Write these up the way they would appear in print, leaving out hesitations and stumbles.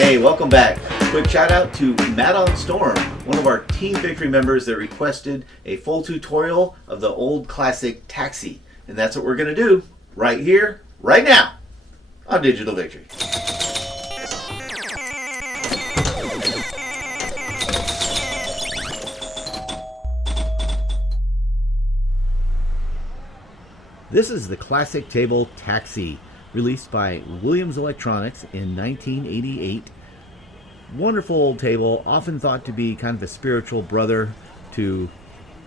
Hey, welcome back. Quick shout out to Matt on Storm, one of our Team Victory members that requested a full tutorial of the old classic Taxi. And that's what we're going to do right here, right now on Digital Victory. This is the classic table Taxi, released by Williams Electronics in 1988. Wonderful old table, often thought to be kind of a spiritual brother to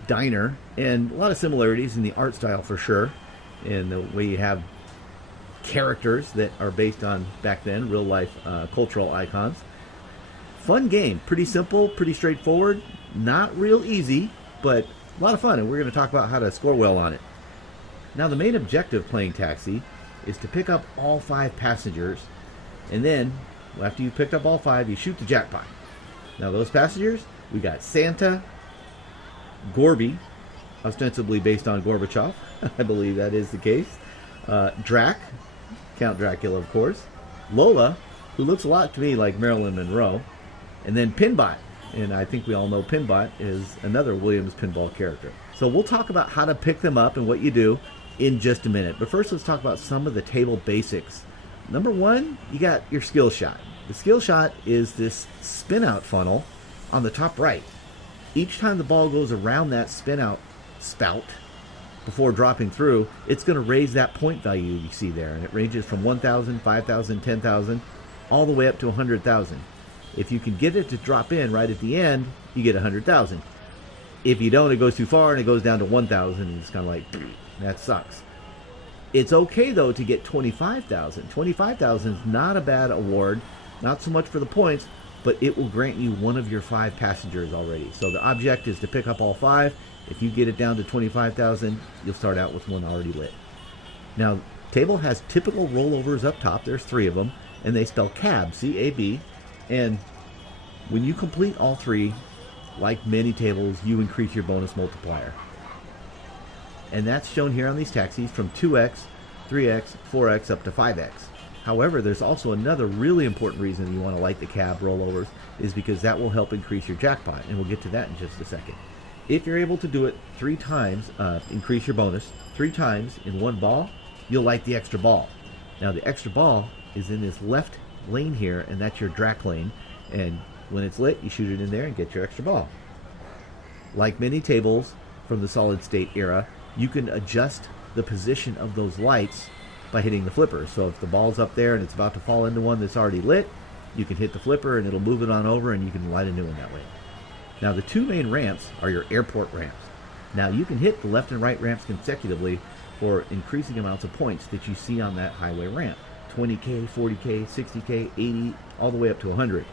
Diner, and a lot of similarities in the art style for sure, in the way you have characters that are based on, back then, real life cultural icons. Fun game, pretty simple, pretty straightforward, not real easy, but a lot of fun, and we're going to talk about how to score well on it. Now, the main objective playing Taxi is to pick up all 5 passengers, and then after you've picked up all 5, you shoot the jackpot. Now, those passengers, we got Santa, Gorby, ostensibly based on Gorbachev, I believe that is the case, Drac, Count Dracula, of course, Lola, who looks a lot to me like Marilyn Monroe, and then Pinbot, and I think we all know Pinbot is another Williams pinball character. So we'll talk about how to pick them up and what you do in just a minute. But first, let's talk about some of the table basics. Number 1, you got your skill shot. The skill shot is this spin out funnel on the top right. Each time the ball goes around that spin out spout before dropping through, it's going to raise that point value you see there. And it ranges from 1,000, 5,000, 10,000, all the way up to 100,000. If you can get it to drop in right at the end, you get 100,000. If you don't, it goes too far and it goes down to 1,000, and it's kind of like, that sucks. It's okay, though, to get 25,000. 25,000 is not a bad award, not so much for the points, but it will grant you one of your 5 passengers already. So the object is to pick up all 5. If you get it down to 25,000, you'll start out with one already lit. Now, table has typical rollovers up top. There's 3 of them, and they spell CAB, C-A-B. And when you complete all 3, like many tables, you increase your bonus multiplier. And that's shown here on these taxis from 2x, 3x, 4x, up to 5x. However, there's also another really important reason you want to light the cab rollovers, is because that will help increase your jackpot, and we'll get to that in just a second. If you're able to do it 3 times, increase your bonus 3 times in one ball, you'll light the extra ball. Now, the extra ball is in this left lane here, and that's your Drac lane, and when it's lit, you shoot it in there and get your extra ball. Like many tables from the solid state era, you can adjust the position of those lights by hitting the flipper. So if the ball's up there and it's about to fall into one that's already lit, you can hit the flipper and it'll move it on over, and you can light a new one that way. Now, the 2 main ramps are your airport ramps. Now, you can hit the left and right ramps consecutively for increasing amounts of points that you see on that highway ramp. 20K, 40K, 60K, 80, all the way up to 100.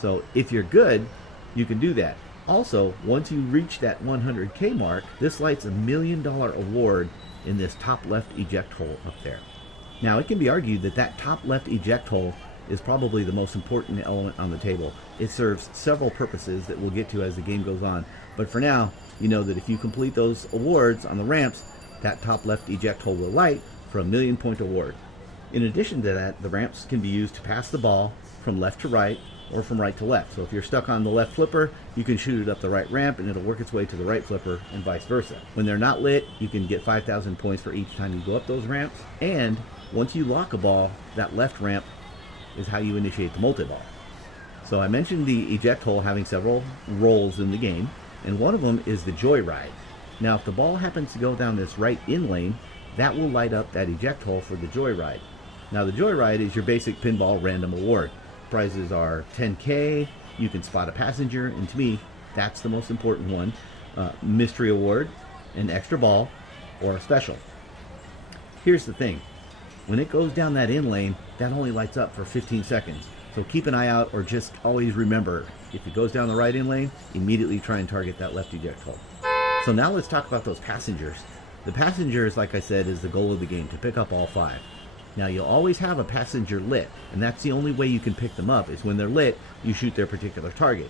So if you're good, you can do that. Also, once you reach that 100K mark, this lights $1 million award in this top left eject hole up there. Now, it can be argued that that top left eject hole is probably the most important element on the table. It serves several purposes that we'll get to as the game goes on. But for now, you know that if you complete those awards on the ramps, that top left eject hole will light for a 1 million point award. In addition to that, the ramps can be used to pass the ball from left to right or from right to left. So if you're stuck on the left flipper, you can shoot it up the right ramp and it'll work its way to the right flipper, and vice versa. When they're not lit, you can get 5,000 points for each time you go up those ramps. And once you lock a ball, that left ramp is how you initiate the multi-ball. So I mentioned the eject hole having several roles in the game, and one of them is the joyride. Now, if the ball happens to go down this right in lane, that will light up that eject hole for the joyride. Now, the joyride is your basic pinball random award. Prizes are 10K, you can spot a passenger, and to me, that's the most important one. Mystery award, an extra ball, or a special. Here's the thing. When it goes down that in lane, that only lights up for 15 seconds. So keep an eye out, or just always remember, if it goes down the right in lane, immediately try and target that left eject hole. So now let's talk about those passengers. The passengers, like I said, is the goal of the game, to pick up all 5. Now, you'll always have a passenger lit, and that's the only way you can pick them up, is when they're lit, you shoot their particular target.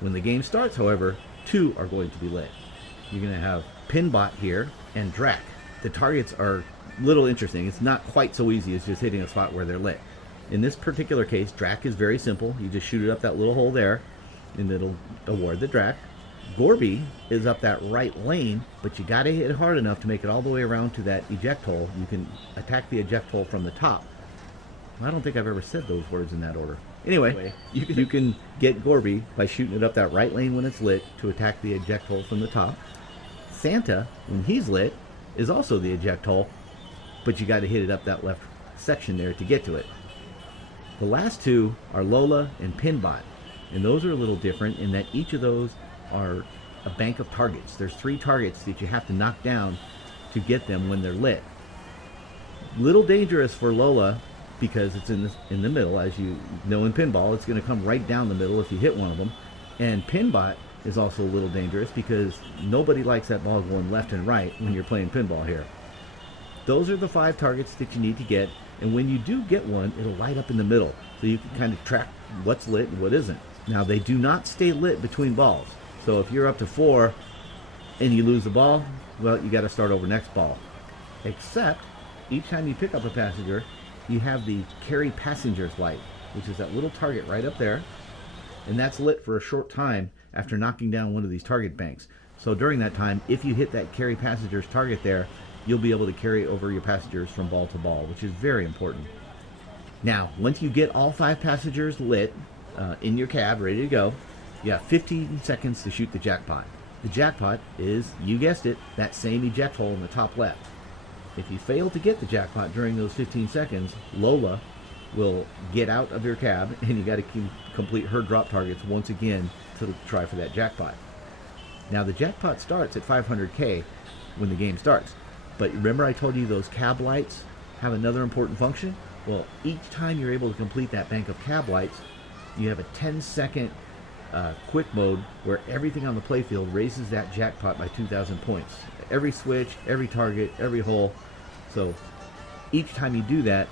When the game starts, however, 2 are going to be lit. You're going to have Pinbot here and Drac. The targets are a little interesting. It's not quite so easy as just hitting a spot where they're lit. In this particular case, Drac is very simple. You just shoot it up that little hole there, and it'll award the Drac. Gorby is up that right lane, but you got to hit hard enough to make it all the way around to that eject hole. You can attack the eject hole from the top. I don't think I've ever said those words in that order. Anyway, you can get Gorby by shooting it up that right lane when it's lit to attack the eject hole from the top. Santa, when he's lit, is also the eject hole, but you got to hit it up that left section there to get to it. The last two are Lola and Pinbot, and those are a little different in that each of those are a bank of targets. There's 3 targets that you have to knock down to get them when they're lit. Little dangerous for Lola because it's in the middle. As you know, in pinball, it's going to come right down the middle if you hit one of them. And Pinbot is also a little dangerous because nobody likes that ball going left and right when you're playing pinball here. Those are the 5 targets that you need to get, and when you do get one, it'll light up in the middle, so you can kind of track what's lit and what isn't. Now, they do not stay lit between balls, so if you're up to 4 and you lose the ball, well, you got to start over next ball. Except, each time you pick up a passenger, you have the carry passengers light, which is that little target right up there, and that's lit for a short time after knocking down one of these target banks. So during that time, if you hit that carry passengers target there, you'll be able to carry over your passengers from ball to ball, which is very important. Now, once you get all 5 passengers lit in your cab, ready to go, you have 15 seconds to shoot the jackpot. The jackpot is, you guessed it, that same eject hole in the top left. If you fail to get the jackpot during those 15 seconds, Lola will get out of your cab, and you got to complete her drop targets once again to try for that jackpot. Now, the jackpot starts at 500K when the game starts. But remember I told you those cab lights have another important function? Well, each time you're able to complete that bank of cab lights, you have a 10-second quick mode where everything on the playfield raises that jackpot by 2,000 points. Every switch, every target, every hole. So each time you do that,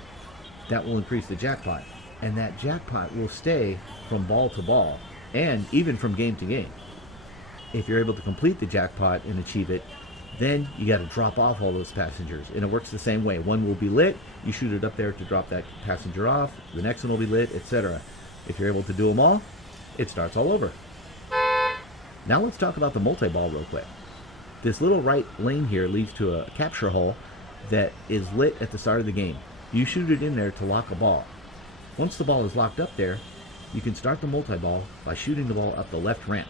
that will increase the jackpot. And that jackpot will stay from ball to ball, and even from game to game. If you're able to complete the jackpot and achieve it, then you got to drop off all those passengers, and it works the same way. One will be lit, you shoot it up there to drop that passenger off, the next one will be lit, etc. If you're able to do them all, it starts all over. Now let's talk about the multi-ball real quick. This little right lane here leads to a capture hole that is lit at the start of the game. You shoot it in there to lock a ball. Once the ball is locked up there, you can start the multi-ball by shooting the ball up the left ramp.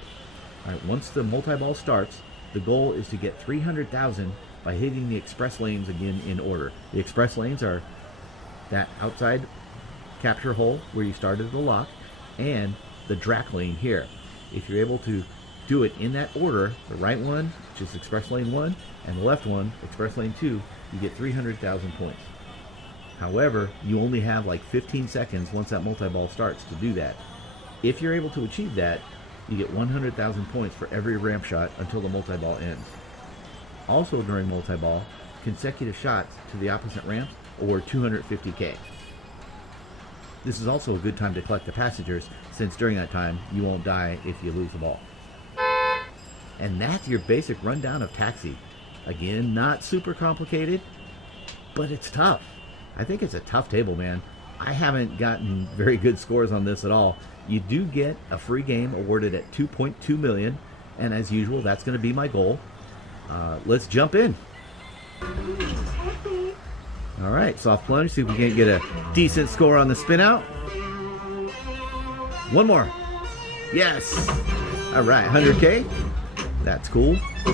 All right, once the multi-ball starts, the goal is to get 300,000 by hitting the express lanes again in order. The express lanes are that outside capture hole where you started the lock, and the Drac lane here. If you're able to do it in that order, the right one, which is express lane 1, and the left one, express lane 2, you get 300,000 points. However, you only have like 15 seconds once that multi-ball starts to do that. If you're able to achieve that, you get 100,000 points for every ramp shot until the multi-ball ends. Also during multi-ball, consecutive shots to the opposite ramps or 250K. This is also a good time to collect the passengers, since during that time you won't die if you lose the ball. And that's your basic rundown of Taxi. Again, not super complicated, but it's tough. I think it's a tough table, man. I haven't gotten very good scores on this at all. You do get a free game awarded at 2.2 million, and as usual, that's going to be my goal. Let's jump in. All right, soft plunge, see if we can't get a decent score on the spin out. One more. Yes. All right, 100K. That's cool. All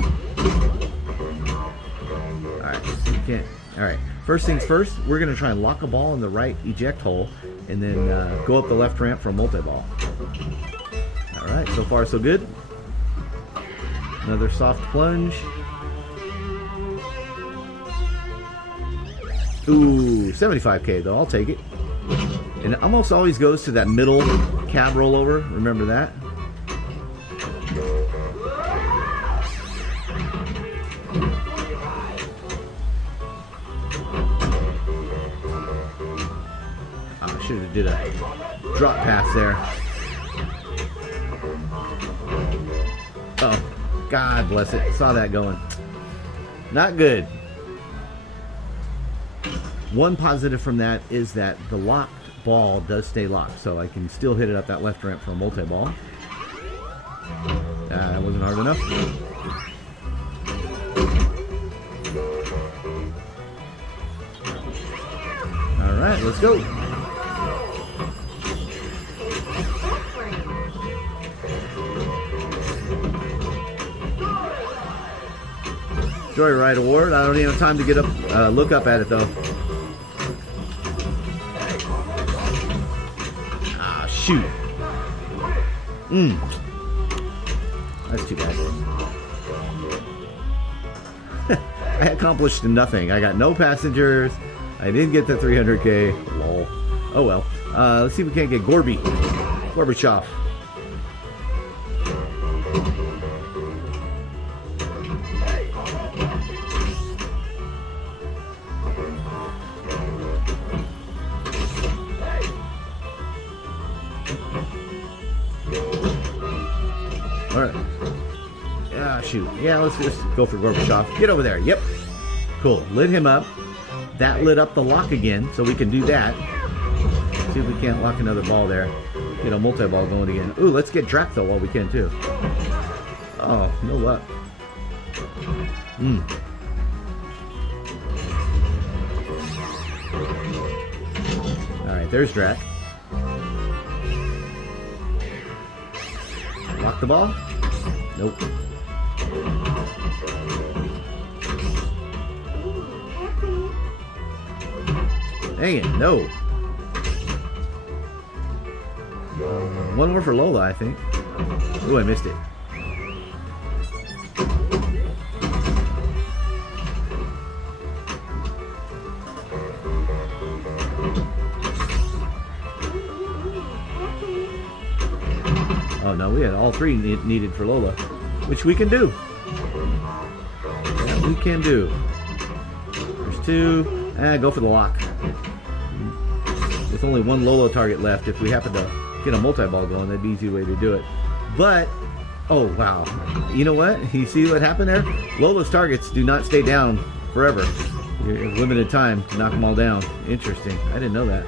right, so you can't. All right, first things first, we're going to try and lock a ball in the right eject hole and then go up the left ramp for a multi-ball. All right, so far so good. Another soft plunge. Ooh, 75K though, I'll take it. And it almost always goes to that middle cab rollover, remember that? I should have did a drop pass there. Oh, God bless it, saw that going. Not good. One positive from that is that the locked ball does stay locked, so I can still hit it up that left ramp for a multi-ball. That wasn't hard enough. All right, let's go. Joyride award. I don't even have time to get up, look up at it though. Ah, shoot. That's too bad. I accomplished nothing. I got no passengers. I didn't get the 300K. Lol. Oh well. Let's see if we can't get Gorbachev. Alright. Ah, shoot. Yeah, let's just go for Gorbachev. Get over there. Yep. Cool. Lit him up. That lit up the lock again, so we can do that. See if we can't lock another ball there. Get a multi-ball going again. Ooh, let's get Drac though while we can too. Oh, no luck. Alright, there's Drac. Lock the ball? Nope. Dang it, no. One more for Lola, I think. Ooh, I missed it. Oh no, we had all three needed for Lola, which we can do. Yeah, we can do. There's two. Go for the lock. With only one Lola target left, if we happen to get a multi-ball going, that'd be an easy way to do it. But, oh wow. You know what? You see what happened there? Lola's targets do not stay down forever. You have limited time to knock them all down. Interesting. I didn't know that.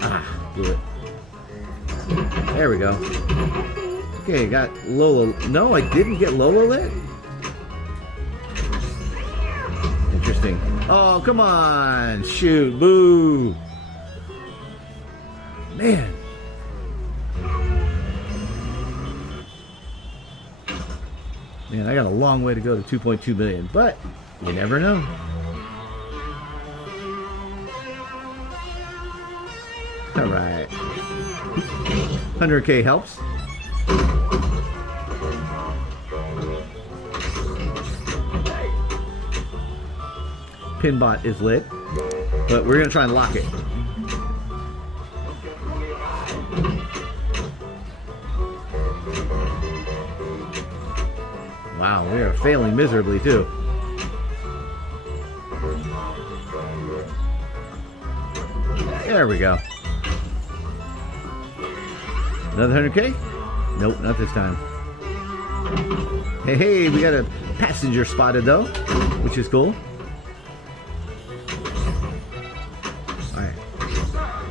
Ah, blew it. There we go. Okay, got Lola. No, I didn't get Lola lit? Interesting. Oh, come on. Shoot. Boo. Man. Man, I got a long way to go to 2.2 million, but you never know. All right. 100K helps. Pinbot is lit, but we're going to try and lock it. Wow, we are failing miserably too. There we go. Another 100K? Nope, not this time. Hey, we got a passenger spotted though, which is cool. Alright.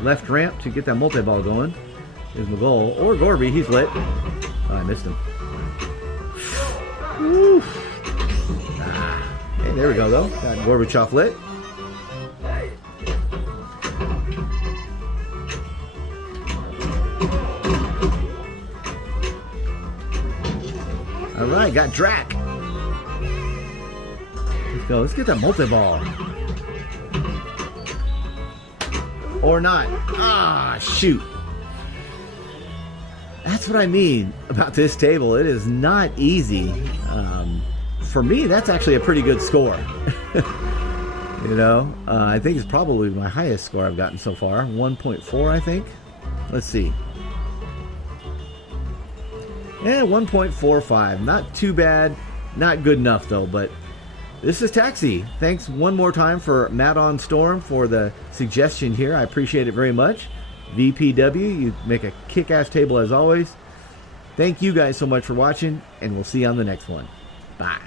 Left ramp to get that multi-ball going is my goal. Or Gorby, he's lit. Oh, I missed him. Woo. Hey, there we go though. Got Gorbachev lit. Alright, got Drac. Let's go. Let's get that multi-ball. Or not. Ah, shoot. That's what I mean about this table. It is not easy. For me, that's actually a pretty good score. You know, I think it's probably my highest score I've gotten so far. 1.4, I think. Let's see. Yeah, 1.45. Not too bad. Not good enough, though. But this is Taxi. Thanks one more time for Matt on Storm for the suggestion here. I appreciate it very much. VPW, you make a kick-ass table as always. Thank you guys so much for watching, and we'll see you on the next one. Bye.